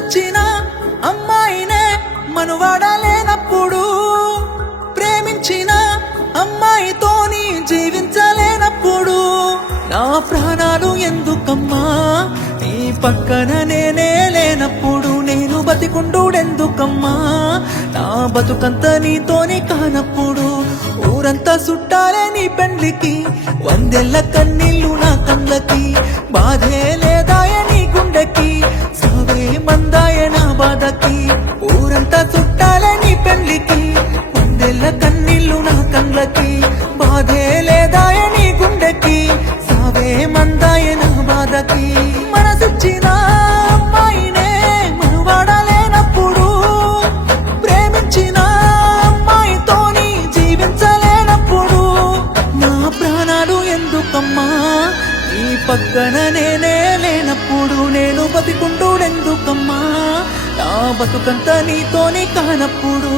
మనసిచ్చిన అమ్మాయినే మనువాడలేనప్పుడు, ప్రేమించిన అమ్మాయితోని జీవించలేనప్పుడు, నా ప్రాణాలు ఎందుకమ్మా నీ పక్కన నేనే లేనప్పుడు, నేను బతికుండుడెందుకమ్మా నా బతుకంత నీతోని కానప్పుడు, ఊరంతా చుట్టాలే నీ పెండ్లికి, వందెల్ల కన్నీళ్ళు నా కళ్ళకి, బాధే లేదాయ నీ గుండెకి, సావే మందాయ నా బాధకి, ఊరంతా చుట్టాలే నీ పెండ్లికి, వందెల్ల కన్నీళ్ళు నా కళ్ళకి, బాధే లేదాయ నీ గుండెకి, సావే మందాయ నా బాధకి. మనసిచ్చిన అమ్మాయినే మనువాడలేనప్పుడు, ప్రేమించిన అమ్మాయితోని జీవించలేనప్పుడు, నా ప్రాణాలు ఎందుకమ్మా ఈ పక్కన నేనే లేనప్పుడు, నేను బతికుండుడెందుకమ్మా నా బతుకంత నీతోని కానప్పుడు.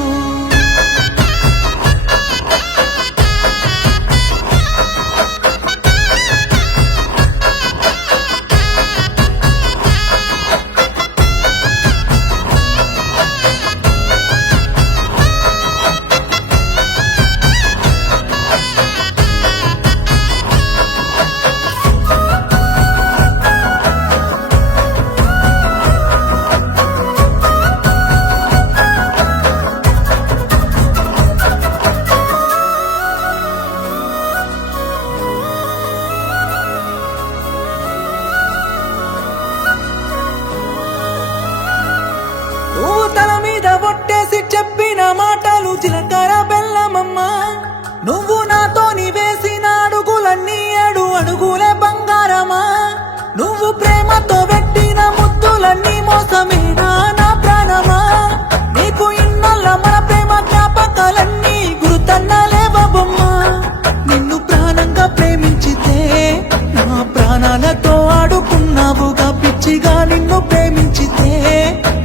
నువ్వు తల మీద ఒట్టేసి చెప్పిన మాటలు జీలకర్ర బెల్లమమ్మా, నువ్వు నాతోని వేసిన అడుగులన్నీ 7 అడుగులే బంగారమా, నువ్వు ప్రేమతో పెట్టిన ముద్దులన్నీ మోసమేనా నా ప్రాణమా, నీకు ఇన్నల్ల మన ప్రేమ జ్ఞాపకాలన్నీ గుర్తన్నలేవా బొమ్మా, నిన్ను ప్రాణంగా ప్రేమించితే నా ప్రాణాలతో ఆడుకున్నావుగా, పిచ్చిగా నిన్ను ప్రేమించితే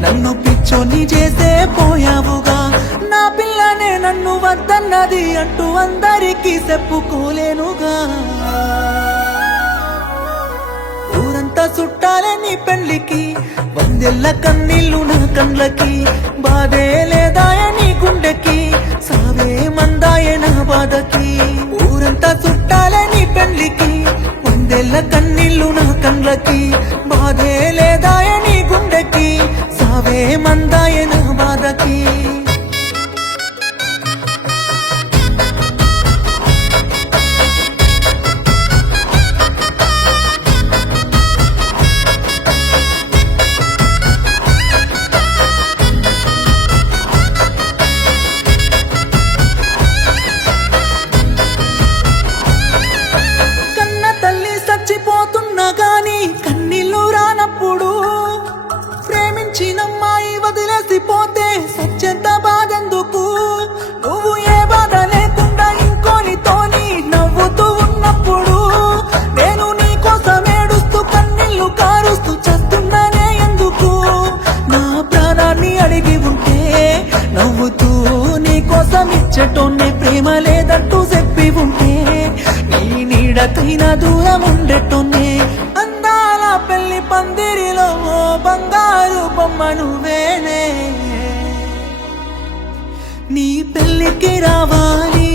నన్ను పిచ్చోని చేసే పోయావుగా, నా పిల్లనే నన్ను వద్దన్నది అంటూ అందరికీ చెప్పుకోలేనుగా, ఊరంతా చుట్టాలే నీ పెళ్లికి, వందెల్ల కన్నీళ్ళు నా కళ్ళకి, బాధే లేదాయ నీ గుండెకి, సావే మందాయ నా బాధకి, ఊరంతా చుట్టాలే నీ పెళ్లికి, వందెల్ల కన్నీళ్ళు నా కళ్ళకి, బాధే లేదాయ నీ గుండెకి, సావే మందాయ నా బాధకి. కన్న తల్లి చచ్చిపోతున్నా గాని కన్నీళ్ళు రానప్పుడు, ప్రేమించినమ్మాయి వదిలేసిపోతే సత్యంత బాధెందుకు, నువ్వు ఏ బాధ లేకుండా ఇంకోనితోని నవ్వుతూ ఉన్నప్పుడు, నేను నీ కోసం ఏడుస్తూ కన్నీళ్ళు కారుస్తూ చస్తున్నానే ఎందుకు, నా ప్రాణాన్ని అడిగి ఉంటే నవ్వుతూ నీ కోసం ఇచ్చటోనే, ప్రేమ లేదంటూ చెప్పి ఉంటే నీ నీడకైనా దూరం ఉండటోనే, అందాల పెళ్లి పందిరిలో బంగారు బొమ్మ నువ్వేనే, నీ పెళ్లికి రావాలి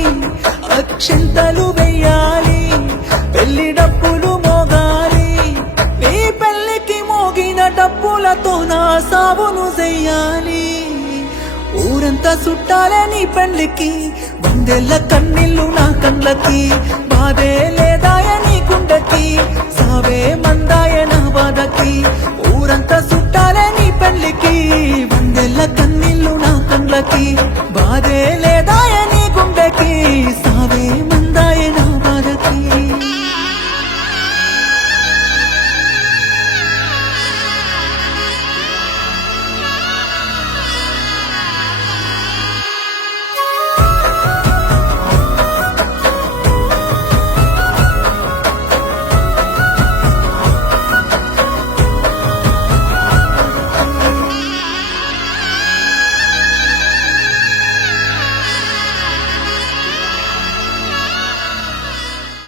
అక్షంతలు వెయ్యాలి, పెళ్లి డప్పులు మోగాలి, నీ పెళ్లికి మోగిన డప్పులతో నా సావును చెయ్యాలి, ఊరంతా చుట్టాలే నీ పెళ్లికి, వందెల్ల కన్నీళ్ళు నా కళ్ళకి, బాధే లేదాయ నీ గుండెకి, సావే మందాయ నా బాధకి, ఊరంతా చుట్టాలే నీ పెళ్లికి, వందెల్ల కన్నీళ్ళు నా కళ్ళకి.